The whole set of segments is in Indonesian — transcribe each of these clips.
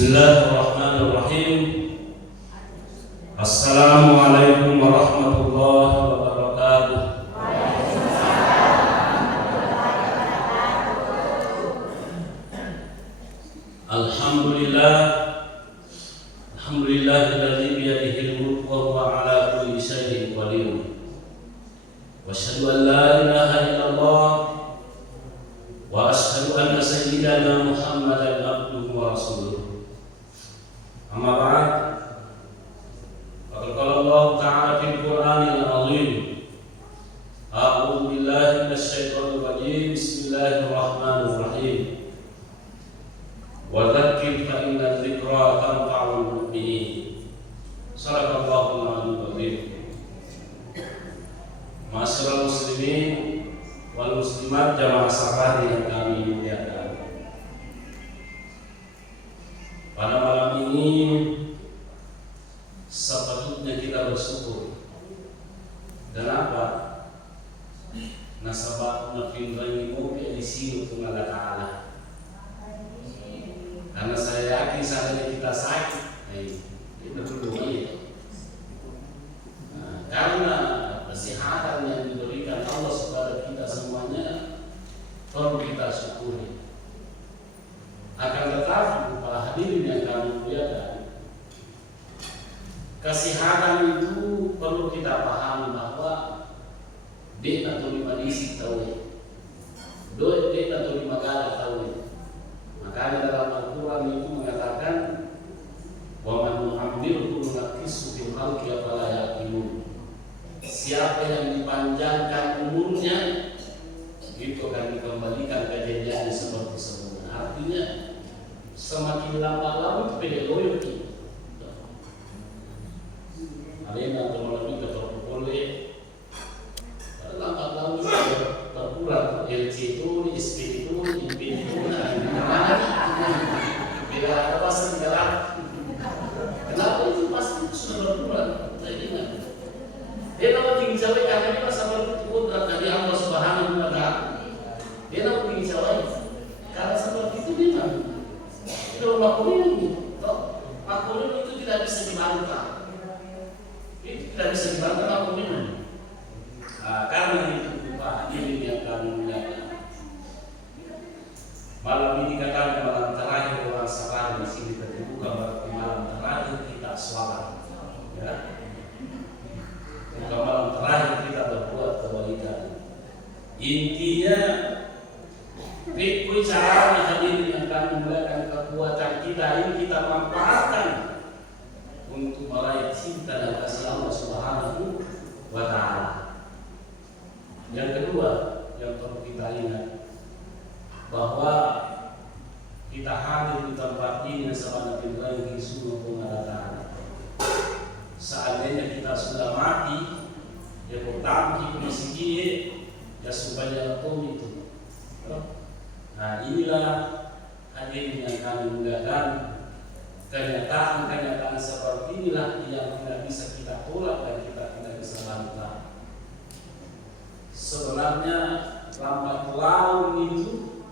Bismillahirrahmanirrahim. Assalamualaikum warahmatullahi wabarakatuh. Alhamdulillah, alhamdulillahilladzi biyadihil mulku wa huwa ala kulli syai'in qadir. Wa asyhadu an la ilaha illallah wa asyhadu anna sayyidana Muhammadan abduhu wa rasuluh. Amma ba'd. Faqad qala Allah ta'ala fil Qur'anil 'azim. A'udzu billahi minasy syaithanir rajim. Bismillahirrahmanirrahim. Wa dzakkir fa inna dzikra tanfa'ul mu'minin. Shadaqallahul 'azim. Ma'asyiral muslimin wal muslimat jamaah sahabat yang kami muliakan. Pada malam ini sepatutnya kita bersyukur. Dan apa? Nasabah nafin mobil di sini untuk Allah Ta'ala. Karena saya yakin saatnya kita sakit, kita berdoa itu. Karena kesehatan yang diberikan Allah kepada kita semuanya perlu kita syukuri. Akan tetapi para hadirin yang kami muliakan, kesehatan itu perlu kita pahami bahwa dia atau lima disik tahu, dia atau lima gala tahu. Makanya dalam Al-Quran itu mengatakan, wa man nu'ammirhu nunaqqishu fil khalqi afala yaqilun. Siapa yang dipanjangkan umurnya itu akan dikembalikan kejadiannya seperti semula. Artinya semakin lama pedagogik ada yang lebih terpukul lama berkurang LC itu, SP itu, IP itu, beda apa pasal negara. Kenapa itu pasti sudah berkurang? Saya ingat. Dia kalau tinggi cawe karena dia sama itu dari Allah Subhanahu wa Ta'ala. Dia kalau tinggi cawe karena seperti itu memang. Kalau makulun itu tidak bisa dibantah. Itu tidak bisa dibantah makulun. Karena itu Pak hadirin yang kami muliakan. Malam ini katakan malam terakhir orang salah di sini terbuka berarti malam terakhir kita sholat. Ya. Bukan malam terakhir kita berbuat kebaikan. Intinya caranya hadirin yang kami muliakan, kekuatan kita ini kita manfaatkan untuk meraih cinta dan kasih Allah Subhanahu wa Ta'ala. Yang kedua yang perlu kita ingat bahwa kita hadir di tempat ini bersama Nabi Ibrahim Subhanahu wa Ta'ala. Seandainya kita sudah mati, ya pertama kita sedih, ya supaya atom itu. Nah inilah hadirin yang kami muliakan, kenyataan seperti inilah yang tidak bisa kita tolak dan kita tidak bisa bantah. Sebenarnya lambat laun itu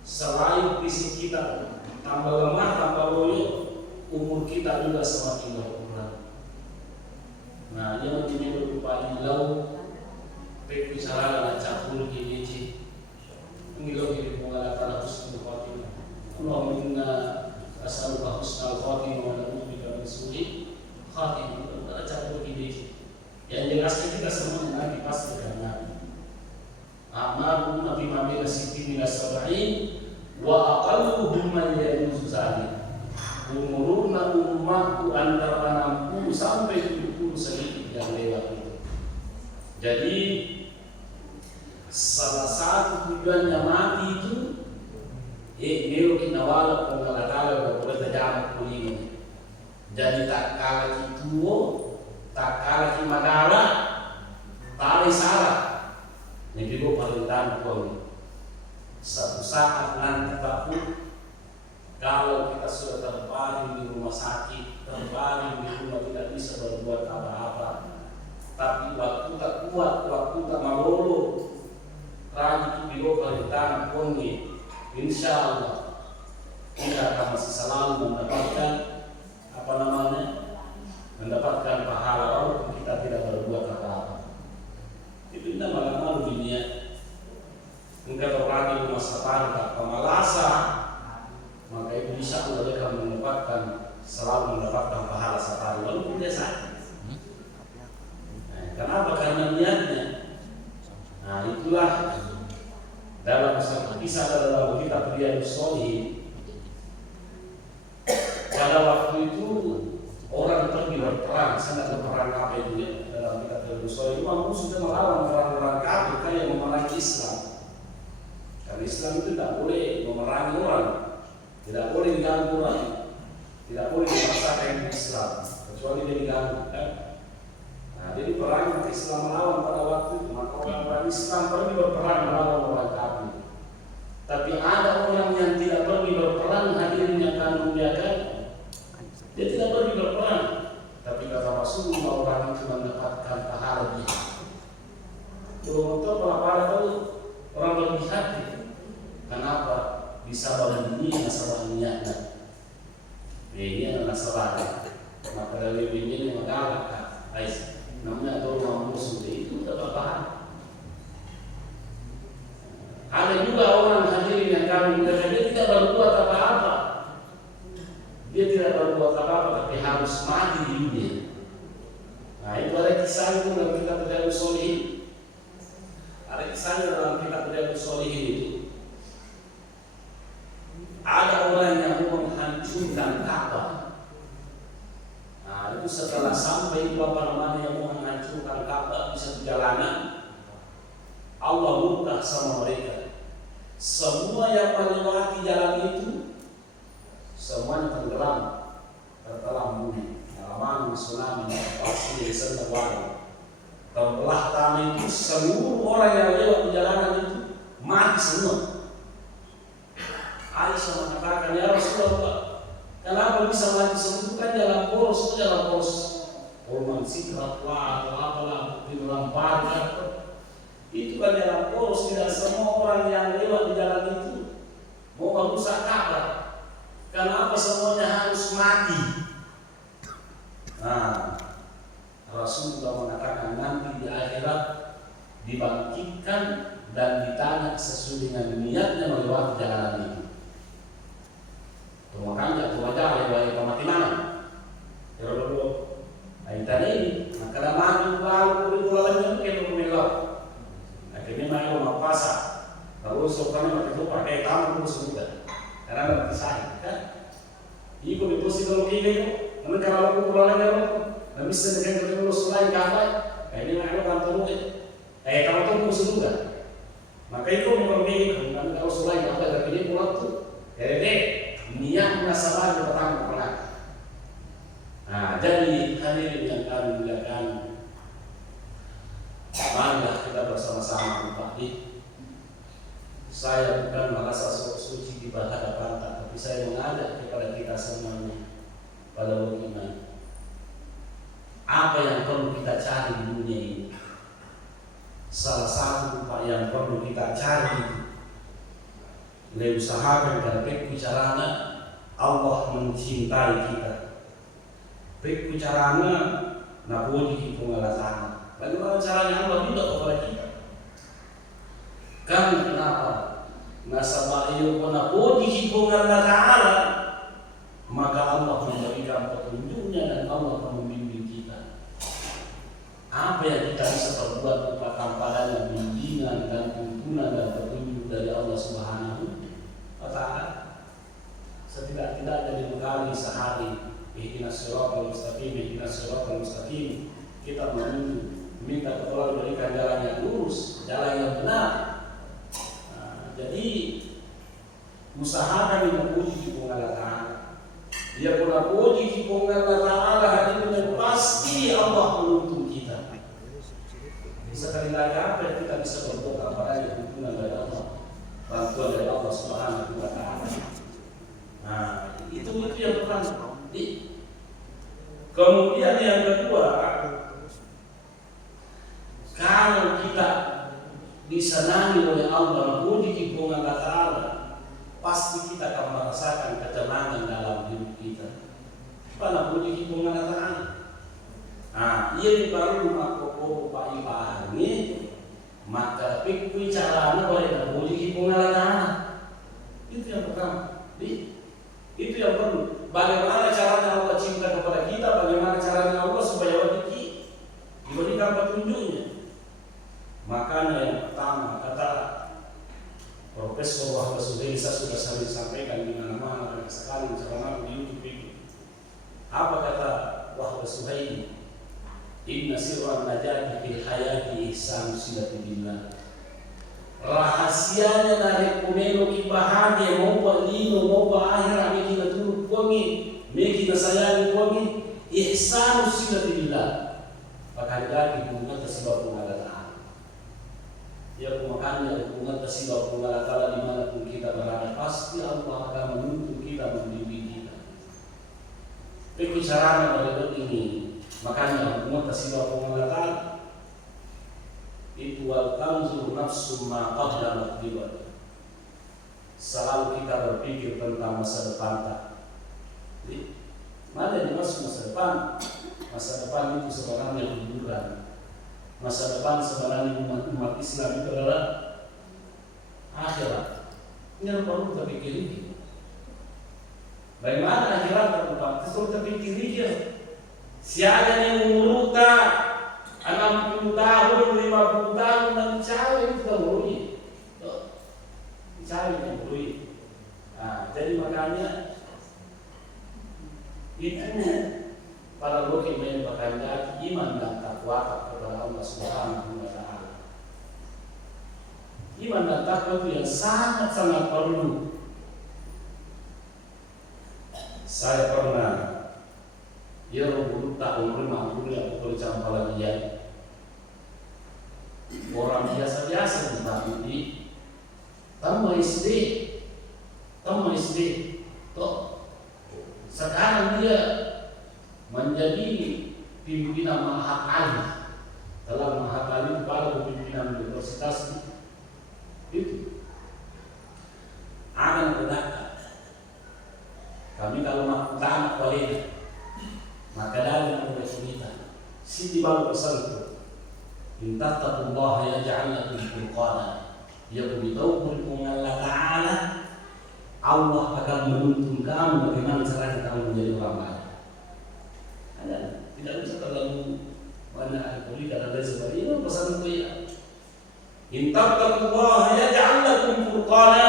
selain fisik kita tambah lemah, tambah loyo, umur kita juga semakin berkurang. Nah yang dimiliki berupa ilau, bicara campur gini sih. Ngilau diri mengatakan husnul khotimah. Allahumma as'aluka husnul khotimah wa na'udzubika min su'il khotimah. Ada campur gini. Yang jelasnya kita semua nanti pasti akan mati. Amalu nabi mabila sittin ila sab'in wa aqalluhum man yajuzu zalik. Umuruna ummahku antara 60 sampai 70 sedikit yang lewat itu. Jadi salah satu tujuannya mati itu nero kinawala pengalatala berbuat jamak kulino. Jadi tak kalah itu, tak kalah kimadala, tali salah. Yang kedua perintah kau. Satu saat nanti takut kalau kita sudah terbaring di rumah sakit, terbaring di rumah tidak bisa berbuat apa-apa. Tapi waktu tak kuat, waktu tak malolo, rajin itu perintah kau ni, insya Allah kita akan masih selalu mendapatkan sangat perang kafir itu ya, dalam kitab Al-Bukhari. Imam Musa sudah melawan orang-orang kafir kayak memerangi Islam. Karena Islam itu tidak boleh memerangi orang, tidak boleh diganggu orang, tidak boleh dipaksakan Islam kecuali dia diganggu kan. Nah, jadi perang Islam melawan pada waktu itu, maka orang Islam pergi berperang melawan orang kafir. Tapi ada orang yang tidak pergi berperang, hadirin yang akan membiarkan dia tidak pergi berperang. Tapi kata Rasulullah orang itu mendapatkan pahala dia. Belum tentu pahala itu orang berjihad. Kenapa? Bisa berdunia masalah niatnya. Ini adalah masalahnya. Maka dari ini mengalahkan. Namanya orang musuh itu dapat pahala. Ada juga orang hadirin yang kami dia tidak berbuat apa-apa. Dia tidak berbuat apa-apa tapi harus mati di dunia. Nah itu ada kisah itu dalam kitab Riyadhus Shalihin. Ada kisahnya dalam kitab Riyadhus Shalihin itu. Ada orang yang mau menghancurkan Ka'bah. Nah itu setelah sampai itu yang mau menghancurkan Ka'bah di satu jalanan, Allah murka sama mereka. Semua yang melewati jalan itu semuanya tertelam bumi, alaman, tsunami, pasti semua terbelah tanah itu. Seluruh orang yang lewat di jalanan itu mati semua. Aisyah mengatakan, ya Rasulullah, kenapa bisa mati semua? Itu kan jalan poros, Orman Sikrat atau apalah, dilampar itu kan jalan poros. Tidak semua orang yang lewat di jalan itu mau merusak Ka'bah. Kenapa semuanya harus mati? Nah, Rasulullah mengatakan nanti di akhirat dibangkitkan dan ditanya sesuai dengan niatnya melewati jalanan itu. Makanya wajah yang mati mana? Kalau dulu, aitan ini, maka maju lalu lalu ke Milau. Akhirnya main rumah pasar. Lalu soalnya itu pakai tamu terus juga, karena mati saya kan. Iko itu sih kalau gini, namun kalau aku pulang lagi, namun bisa dengan ketemu selain kafe, ini main kantor itu, kalau tuh musuh juga. Maka itu memperbaiki, namun kalau selain kafe tapi dia pulang tuh, niat masalah pertama pulang. Nah, jadi hadirin yang kami muliakan, marilah kita bersama-sama berbakti. Saya bukan merasa suci di hadapan, tapi saya mengajak kepada kita semuanya pada beriman. Apa yang perlu kita cari di dunia ini? Salah satu yang perlu kita cari, usahakan dan caranya Allah mencintai kita. Caranya nabuji pengalasana. Bagaimana caranya Allah juga kepada kita? Kan kenapa? Nasabah iyo nabuji pengalasana, maka Allah memberikan petunjuknya dan Allah akan membimbing kita. Apa yang kita bisa perbuat merupakan padanya bimbingan dan tuntunan dan petunjuk dari Allah Subhanahu wa Ta'ala. Setidak-tidaknya dibekali sehari ihdinas siratal mustaqim, kita minta kepada berikan jalan yang lurus, jalan yang benar. Nah, jadi usahakan memuji Allah Ta'ala. Dia pun puji Allah Ta'ala, hadirin pasti Allah menuntun kita. Sekali lagi apa yang kita bisa berbuat kepada dukungan dari Allah, bantuan dari Allah Subhanahu wa Ta'ala. Nah, itu yang pertama. Kemudian yang kedua, kalau kita disenangi oleh Allah, puji Allah Ta'ala, pasti kita akan merasakan ketenangan dalam hidup kita. Karena puji Allah Ta'ala. Nah, ia baru makoko Pak Ibangi, maka pikir caranya boleh puji Allah Ta'ala. Itu yang pertama. Itu yang perlu. Bagaimana caranya Allah cinta kepada kita? Bagaimana caranya Allah supaya diberikan petunjuknya? Makanya yang pertama kata Profesor Wahbah Suhaili, saya sudah sering sampaikan di mana-mana dan sekali ceramah di YouTube itu. Apa kata Wahbah Suhaili? Inna sirran najati fil hayati ihsanu silati billah. Rahasianya dari kumeno kibahagi mau lino mau akhir meki na turu kuangi meki na sayang kuangi ihsanu silati billah. Pakali lagi bunga tersebab bunga Ta'ala. Ya makanya bunga tersebab bunga Ta'ala dimanapun kita berada pasti Allah akan menuntun kita, membimbing kita. Pembicaraan pada ini makanya bunga tersebab bunga Ta'ala itu wal tanzur nafsu ma qaddamat liwat. Selalu kita berpikir tentang masa depan tak. Jadi, mana dimaksud masa depan? Masa depan itu sebenarnya hiburan. Masa depan sebenarnya umat Islam itu adalah akhirat. Ini perlu kita pikir ini. Bagaimana akhirat terdepan? Kita perlu pikir ini. Siapa yang umur 60 tahun, 50 tahun dan cari itu terlalu. Cari yang terlalu. Nah, jadi makanya itu para loki menyebabkan iman dan takwa kepada Allah Subhanahu wa Ta'ala. Iman dan takwa itu yang sangat-sangat perlu. Saya pernah tahun 50 aku berjumpa lagi ya. Orang biasa-biasa di tamu SD. Toh sekarang dia menjadi pimpinan mahakali. Dalam mahakali kepala pimpinan universitas itu akan berkata, kami kalau mau anak kualitas maka dari Allah kita sidi baru pesan itu intattaqullaha yaj'al lakum furqana. Ya beritahu Allah Ta'ala Allah akan menuntun kamu bagaimana caranya kamu menjadi orang baik. Tidak bisa terlalu banyak alkohol dan lain sebagainya. Pesan itu ya intattaqullaha yaj'al lakum furqana.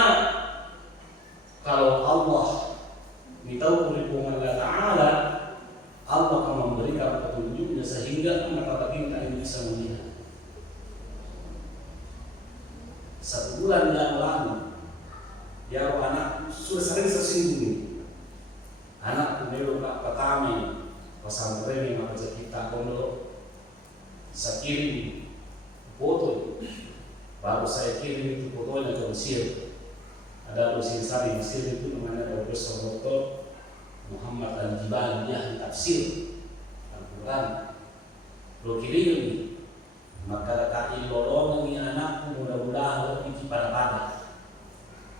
Kalau Allah beritahu Allah Ta'ala Allah akan memberikan petunjuknya sehingga mata kita ini bisa melihat. Satu bulan yang lalu, ya anak sudah sering tersinggung. Anak pemilu Pak Patami, pesantren yang baca kita pondok, saya kirim foto, baru saya kirim itu fotonya ke Mesir. Ada Mesir Sari Mesir itu namanya Profesor Dr. Muhammad Al-Jibali ahli tafsir Al-Quran. Lo kirim maka kaki lorong ini anakku mudah-mudahan lebih pada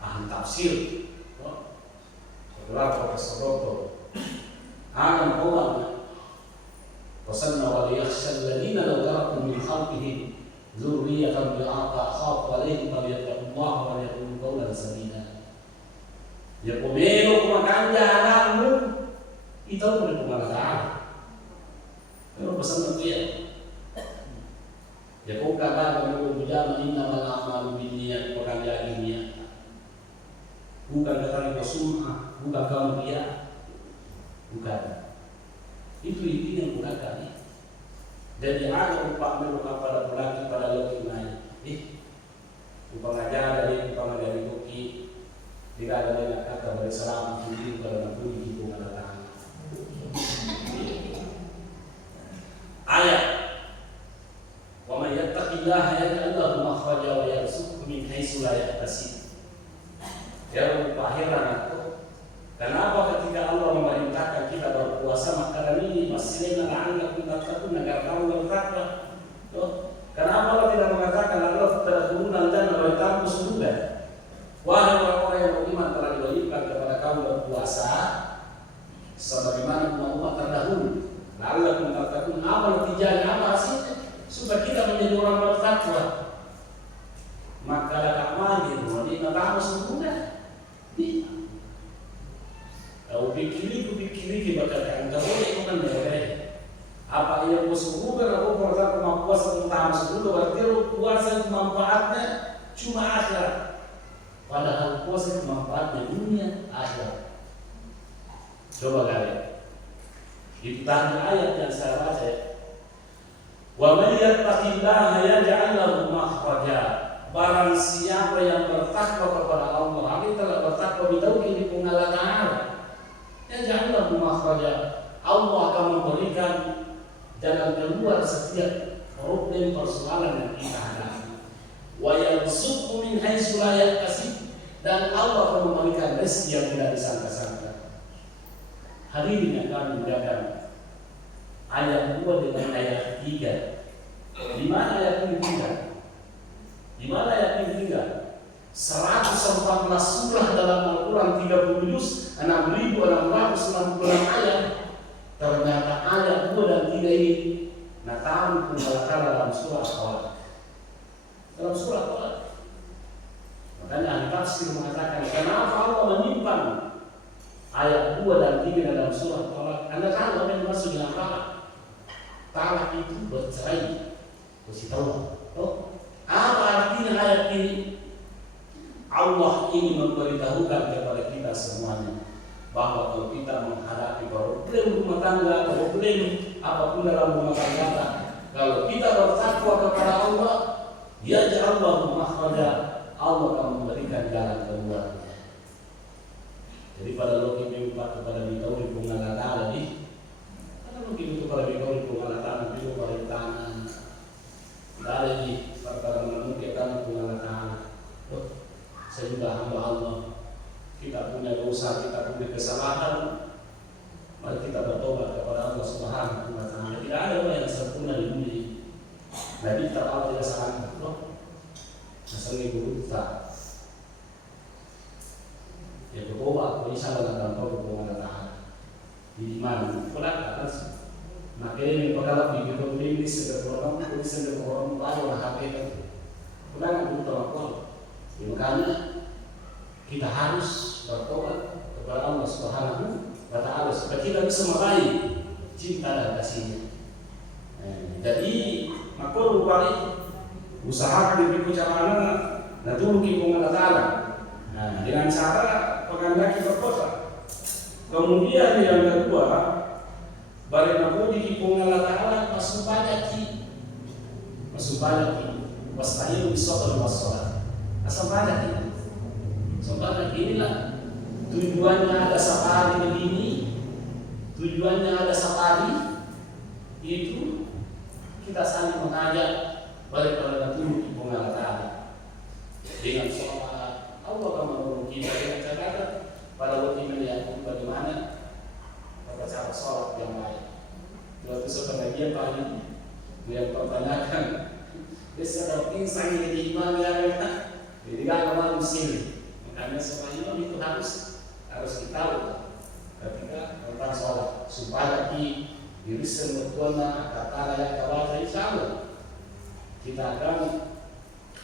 ahli tafsir. Setelah Profesor Doktor akan orang pesan wal yakhshal ladina law taraku min khalfihim dzurriyyatan bi'aqa khafu alaihim falyattaqullaha wa yaqulu qawlan sadida. Ya pomelo kumakanja anakmu itu boleh pengalaman. Kalau pesan itu ya, ya kau kata kamu berjamaah innamal a'malu binniyat pekerjaan ini ya. Bukan kata kita sumah, bukan kamu dia, bukan. Itu intinya bukan kali. Jadi ada upah meluka pada pelaki pada laki lain. Upah ngajar dari upah ngajari koki. Tidak ada banyak kata bersalam tinggi pada nabi itu mengatakan. Ayat wa may yattaqillaha yaj'al lahu makhraja wa yarzuqhu min haitsu la yahtasib. Ya akhiran itu. Kenapa ketika Allah memerintahkan kita berpuasa maka ini masih la'alla kuntum tattaqun agar kamu bertakwa? Kenapa Allah tidak mengatakan Allah telah turun dan memerintahmu surga? Wahai orang-orang yang beriman telah diwajibkan kepada kamu berpuasa sebagaimana umat terdahulu. Lalu mengatakan apa natijahnya, apa hasilnya supaya kita menjadi orang bertakwa. Maka tak mandi mandi natamu sempurna. Kau pikiri bakal kau itu kan boleh. Apa yang musuh kalau bertakwa puasa tentang sebelum berarti puasa manfaatnya cuma akhirat. Padahal puasa itu manfaatnya dunia akhirat. Coba kalian. Itu tadi ayat yang saya baca. yattaqillaha yaj'al lahu makhraja. Barang siapa yang bertakwa kepada Allah, kami telah bertakwa bitauhid Allah Ta'ala, yaj'al lahu makhraja. Allah akan memberikan jalan keluar setiap problem persoalan yang kita hadapi. Wa yarzuqhu min haitsu la yahtasib, dan Allah akan memberikan rezeki yang tidak disangka-sangka. Hadirin yang kami muliakan, ayat 2 dengan ayat 3. Di mana ayat ini tinggal? Di mana ayat ini tinggal? 114 surah dalam Al-Quran, 30 juz, 6.666 ayat. Ternyata ayat 2 dan 3 ini Nataru pembalatan dalam surah Al-Quran. Dalam surah Al-Quran. Makanya ahli tafsir mengatakan, kenapa Allah menyimpan ayat 2 dan 3 dalam surah Al-Quran? Anda tahu apa yang dimaksud dengan talak? Talak itu bercerai. Kasih tahu. Apa artinya ayat ini? Allah ingin memberitahukan kepada kita semuanya bahwa kalau kita menghadapi problem rumah tangga, problem apapun dalam rumah tangga, kalau kita bertakwa kepada Allah, yaj'al lahu makhraja, Allah akan memberikan jalan keluarnya. Jadi pada logika empat kepada bitauhid pengalatan ini, karena mungkin itu pada bitauhid pengalatan itu pada tangan, tidak ada di perkara menunjukkan pengalatan. Saya juga hamba Allah. Kita punya dosa, kita punya kesalahan, mari kita bertobat kepada Allah Subhanahu wa Ta'ala. Tidak ada orang yang sempurna di dunia. Nabi kita tahu tidak salah, asalnya guru tak. Ya bertobat, bisa dalam tobat kepada Ta'ala. Di mana? Kalau atas, makanya kalau di video ini sekarang orang tulisan orang baru lah HP kan. Kalau nggak butuh apa, makanya kita harus bertobat kepada Allah Subhanahu wa Ta'ala supaya kita bisa meraih cinta dan kasihnya. Jadi makhluk balik usahakan diberi caranya natuluki Allah Ta'ala. Dengan cara pengandaki berkota. Kemudian yang kedua, balik natuluki Allah Ta'ala masuk banyak wasta'inu bis-sabri was-shalah. Asal banyak ini. Sebenarnya inilah tujuannya ada safari begini, tujuannya ada safari itu kita saling mengajak balik pada tujuan pengalatan dengan sholat. Allah akan menolong kita dengan catatan pada waktu melihat bagaimana tata cara sholat yang baik. Waktu sebagian pagi dia pertanyakan, dia sedang pingsan di imam yang jadi kan muslim. Makanya semua imam itu harus ditahu ketika tentang sholat supaya diri sempurna kata yang kawasan insya Allah kita akan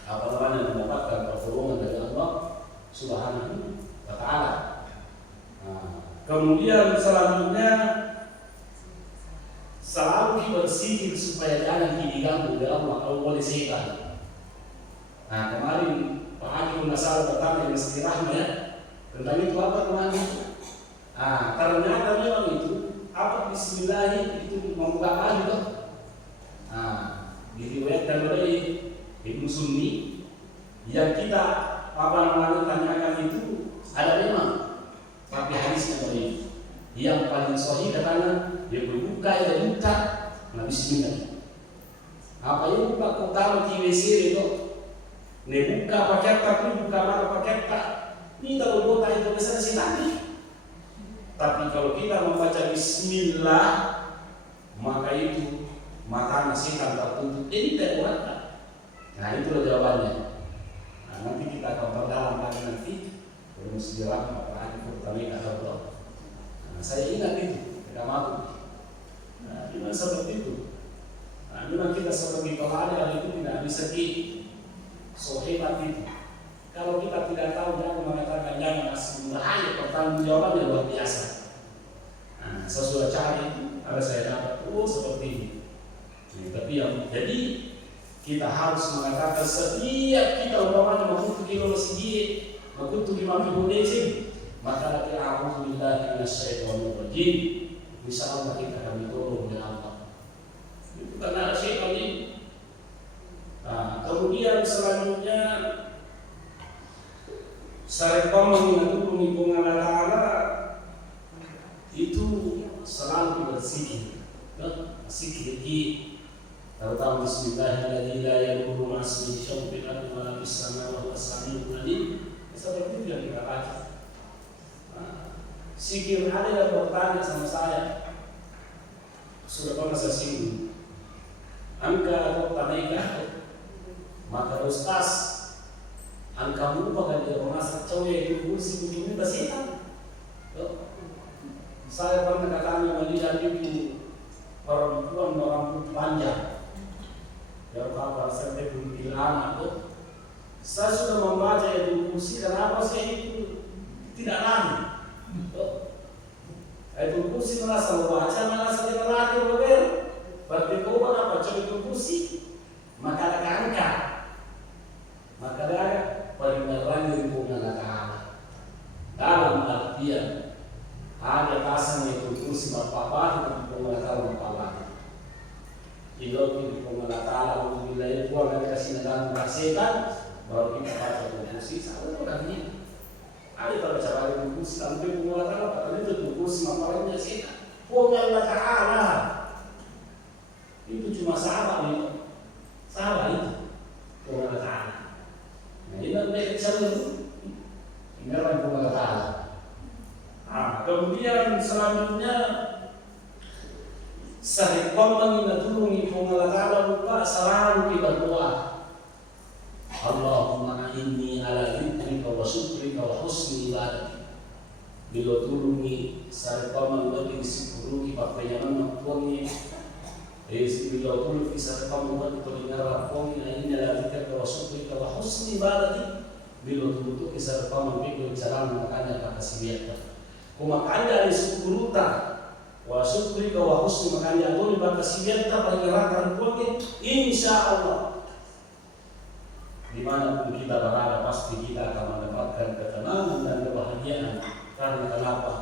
mendapatkan pertolongan dari Allah Subhanahu wa Ta'ala. Kemudian selanjutnya selalu bersihkan supaya jangan diganggu oleh Allah kalau boleh setan. Kemarin Pak Haji masalah pertama yang istirahat ya tentang itu apa kemarin? Ternyata memang itu apa Bismillah itu membuka lagi toh. Diriwayatkan oleh Ibnu Sunni yang kita tanyakan itu ada memang, tapi hadisnya dari yang paling sahih katanya dia berbuka ya buka, Bismillah. Apa yang buka utama di WC itu? Ne buka paket tapi buka mata paket tak. Ini tak berbuka itu besar si tadi. Tapi kalau kita membaca Bismillah, maka itu mata setan tertutup. Jadi tidak buka. Nah itulah jawabannya. Nanti kita akan perdalam lagi nanti. Belum sejarah apalagi pertama atau saya ingat itu tidak mampu. Memang seperti itu. Memang kita seperti pelada itu tidak bisa so hebat itu. Kalau kita tidak tahu jangan mengatakan jangan masih bahaya, pertanggung jawabannya luar biasa. Saya sudah cari itu, ada saya dapat seperti ini. Tapi yang jadi kita harus mengatakan setiap kita umpamanya mengutuk kilo masjid, mengutuk imam ibu desi, maka kita alhamdulillah minasyaitonir rajim. Insya Allah kita akan ditolong oleh Allah. Itu karena ada syaitan ini sedikit, terutama Bismillahirrahmanirrahim la yadurru ma'asmihi syai'un fil ardi wa la fis samaa'i wa huwas samii'ul 'aliim. Seperti itu yang kita baca. Sikir ada yang bertanya sama saya, sudah pernah saya singgung, angka atau tanaika, maka ustaz, angka lupa kan dia merasa cowok itu kursi begini basitan. Saya pernah katanya melihat itu perempuan rambut panjang, ya apa saya belum bilang itu. Saya sudah membaca itu kursi, kenapa saya itu tidak lari? Itu kursi merasa membaca, merasa tidak lari berbeda. Berarti kau apa? Coba itu kursi, maka ada angka, maka ada peringatan dari Allah Ta'ala. Dalam artian ada kasanya itu kursi berpapat dengan pengetahuan Allah. Idoki di Allah Ta'ala wilayah buang dari kasih dalam setan, baru kita baca kursi. Sama orang ini. Ada kalau cara kursi sampai Allah Ta'ala, padahal itu kursi mapalanya setan. Allah Ta'ala itu cuma sahabat itu, sahabat itu Allah Ta'ala. Nah ini kan mereka selalu tinggalkan Allah Ta'ala. Kemudian selanjutnya sahih qamman natulungi Allah Ta'ala lupa selalu kita doa. Allahumma inni ala dzikrika wa syukrika wa husni ibadatik. Bila tulungi sahih qamman bagi sikuruki papayaman mapuangi. Bila tulungi sahih qamman bagi tulingara mapuangi inni ala dzikrika wa syukrika wa husni ibadatik. Bila tulungi sahih qamman bagi jalan makanya kakasibiata. Kumakanya ada syukuruta wa syukrika wa husni makanya dulu bakasibiata pengirakan kuangin insyaallah. Dimanapun kita berada pasti kita akan mendapatkan ketenangan dan kebahagiaan. Karena kenapa?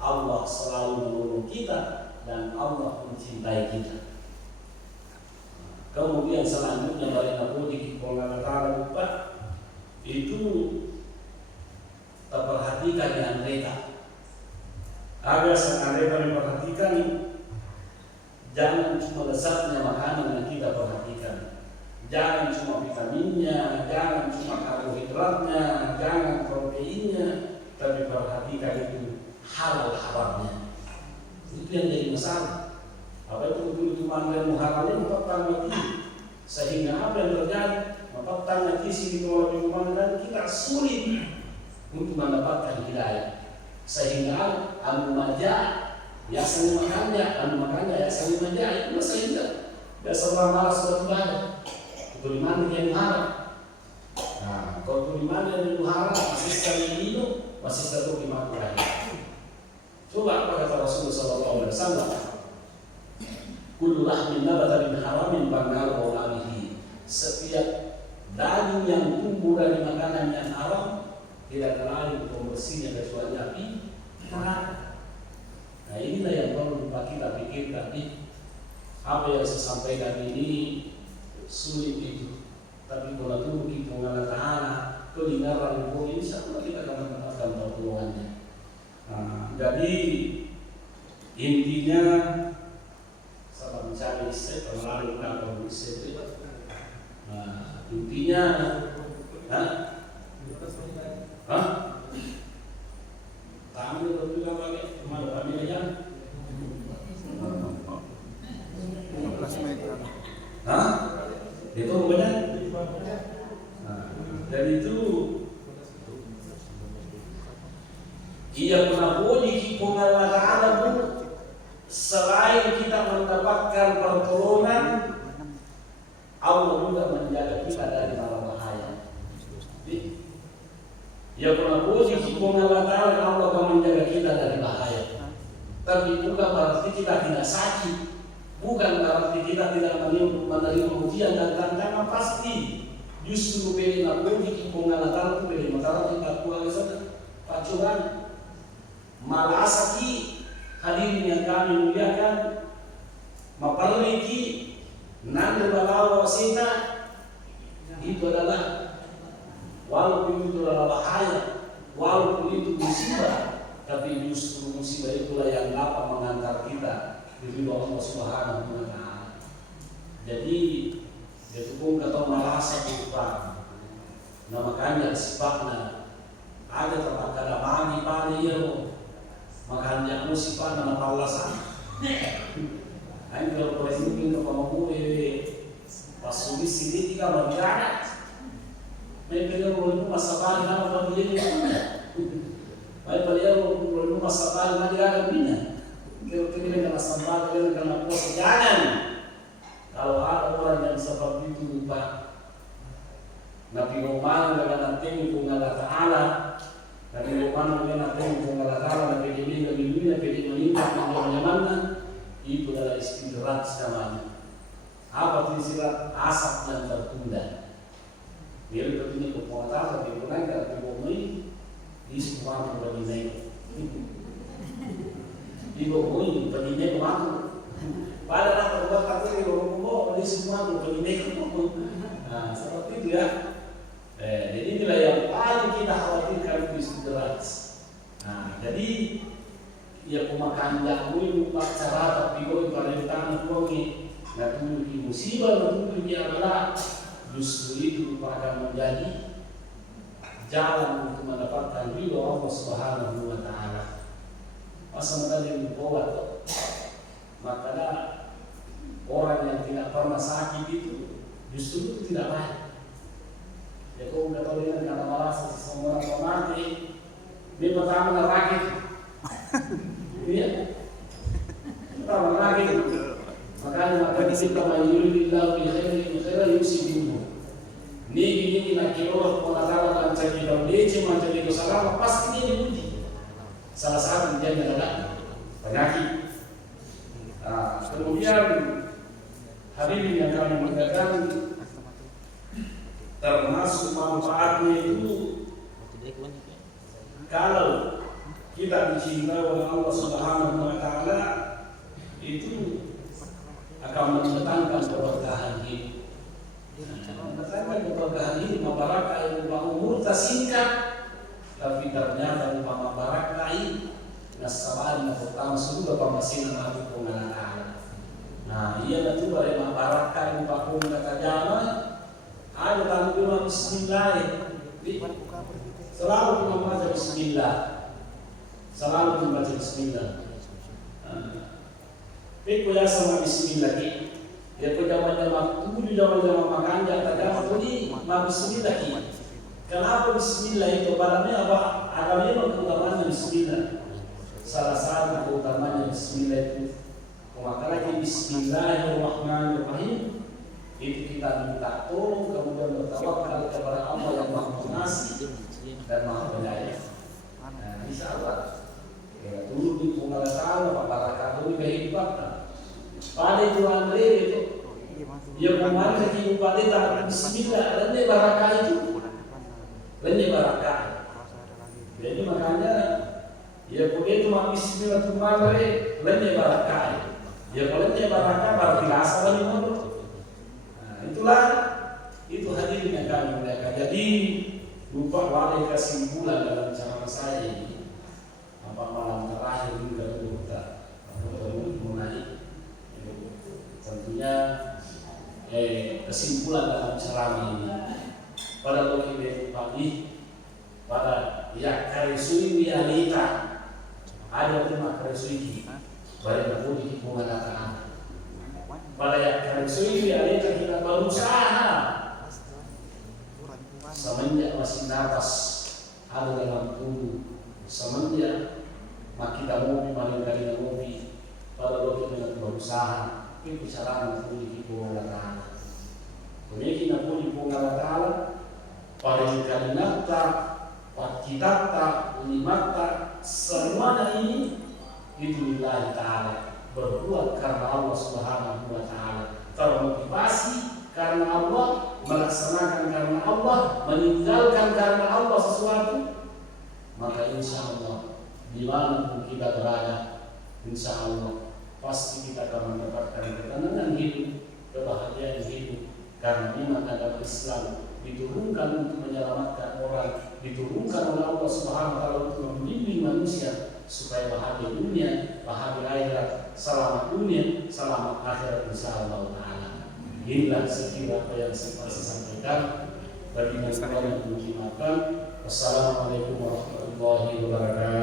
Allah selalu menolong kita dan Allah mencintai kita. Kemudian selanjutnya balik nabi Allah lupa itu terperhatikan dengan mereka. Agar mereka memperhatikan, jangan cuma lezatnya makanan yang kita perhatikan. Jangan cuma vitaminnya, jangan cuma karbohidratnya, jangan proteinnya, tapi perhatikan itu halal haramnya. Itu yang jadi masalah. Apa itu betul-betul mandan muharamnya mempatang mati, sehingga apa yang terjadi mempatang mati si dikeluarkan dan kita sulit untuk mendapatkan hidayah. Sehingga anu maja biasanya makannya biasanya maja itu sehingga biasa orang malas sudah banyak. Tuliman yang haram. Nah, kalau tuliman yang haram masih sekali minum, masih satu lima kurang. Coba apa kata Rasulullah SAW? Kullu lahmin nabata min haramin banal ulamihi. Setiap daging yang tumbuh dari makanan yang haram tidak terlalu pembersihnya kecuali api neraka. Nah inilah yang perlu kita pikirkan. Apa yang saya sampaikan ini sulit itu, tapi kalau tunggu Allah Ta'ala kedengaran itu insya Allah kita akan mendapatkan pertolongannya. Jadi intinya sama mencari istri terlalu berapa istri. Intinya, kami juga pakai kemana kami aja. Itu benar. Dan itu ia menabuni Allah Ta'ala pun selain kita mendapatkan pertolongan, Allah juga menjaga kita dari mara bahaya. Ia menabuni Allah Ta'ala, Allah akan menjaga kita dari bahaya. Tapi bukan berarti kita tidak sakit. Bukan berarti kita tidak menerima ujian dan tantangan pasti. Justru beli nabi pengalaman itu beli makanan kita kuali sana. Pacuran malah asaki hadirin yang kami muliakan, maparliki nanda balawa wasita itu adalah walaupun itu adalah bahaya, walaupun itu musibah, tapi justru musibah itulah yang dapat mengantar kita ridho Allah Subhanahu wa Ta'ala. Jadi itu pun kata malasa bukan. Nah makanya sifatnya ada tempat kada mani pani ilmu. Makanya aku sifatnya nama palasan. Ayo kalau boleh mungkin ke pamamu pas sulit sini tiga berjalan. Mereka boleh masakan nama bagi dia. Baik beliau boleh masakan nama dia ada bina. Kira-kira dengan sampai dengan pos jalan. Kalau ada orang yang seperti itu lupa, Nabi Muhammad dengan nanti pun Allah Taala, Nabi Muhammad dengan nanti pun Allah Taala, Nabi Nabi meningkat menyamankan, itu adalah istirahat namanya. Apa itu istirahat? Asap yang tertunda. Biar begini kepotong, tapi bukan kalau dibomoi, di semua berbeda. Dibomoi berbeda kemana? Padahal kalau kata ini ngomong ini semua berbeda kemana? Nah seperti itu ya. Jadi inilah yang paling kita khawatirkan itu istirahat. Nah jadi ya pemakan jamu lupa cara tapi kalau pada tangan kuangi, nggak tunggu musibah, nggak tunggu adalah justru itu akan menjadi jalan untuk mendapatkan ridho Allah Subhanahu wa Ta'ala. Masa yang dibawa makanya orang yang tidak pernah sakit itu justru itu tidak baik. Ya kau nggak tahu dengan kata balas semua orang mati, ini pertama nerakit, iya, pertama nerakit. Makanya kita mayurillah bikhairin yusibimu. Ini nak kira orang dan cari daun dece macam itu salah pasti dia diuji. Salah satu dia adalah penyakit. Kemudian hadirin yang kami muliakan, termasuk manfaatnya itu kalau kita dicintai oleh Allah Subhanahu wa Ta'ala itu akan mendatangkan keberkahan hidup. Mendatangkan keberkahan hidup, mabarakah yang umur tersingkat, tapi ternyata mabarakah ini nasabari na pertama sudah pamasinan nabi pengalan Allah. Nah, iya betul dari mabarakah yang pakung kata jaman, ada tanggung bismillah. Selalu membaca bismillah. Selalu membaca bismillah. Peko ya sama bismillah ki. Ya ko jaman-jaman tujuh jaman-jaman makan jangan jaman tadi ma bismillah ki. Kenapa bismillah itu padanya apa? Ada memang keutamanya bismillah. Salah satu keutamanya bismillah itu memakai bismillahirrahmanirrahim. Itu kita minta tolong kemudian bertawakal kepada Allah yang Maha Pengasih dan Maha Penyayang. Nah, insyaallah ya dulu di pengalaan apa di kehidupan. Pada itu Andre itu dia kemarin kehidupan dia tak bismillah dan dia barakah itu. Dan dia barakah. Jadi makanya ya begitu mak bismillah kemarin dan dia barakah. Ya kalau dia barakah berarti rasa bagi mana. Itulah itu hadirin yang kami muliakan. Jadi lupa walai kesimpulan dalam ceramah saya ini apa malam terakhir juga kita mengenai tentunya kesimpulan dalam ceramah ini pada lokasi pagi pada ya karisui realita ada terima karisui pada lokasi mengatakan pada yang karisui realita kita berusaha semenjak masih nafas ada dalam tubuh semenjak kita ngopi paling kali ngopi pada waktu dengan berusaha itu cara menuju Allah Taala. Kemudian menuju Allah Taala pada kali nafta, pakitata, limata semua ini itu lillahi Taala berbuat karena Allah Subhanahu wa Ta'ala, termotivasi karena Allah, melaksanakan karena Allah, meninggalkan karena Allah sesuatu, maka insya Allah dimanapun kita berada, insya Allah pasti kita akan mendapatkan ketenangan hidup, kebahagiaan hidup, karena memang agama Islam diturunkan untuk menyelamatkan orang, diturunkan oleh Allah Subhanahu wa Ta'ala untuk membimbing manusia supaya bahagia dunia, bahagia akhirat, selamat dunia, selamat akhirat insyaallah taala. Inilah sekira apa yang saya sampaikan. Bagi yang kurang yang dimaafkan. Wassalamualaikum warahmatullahi wabarakatuh.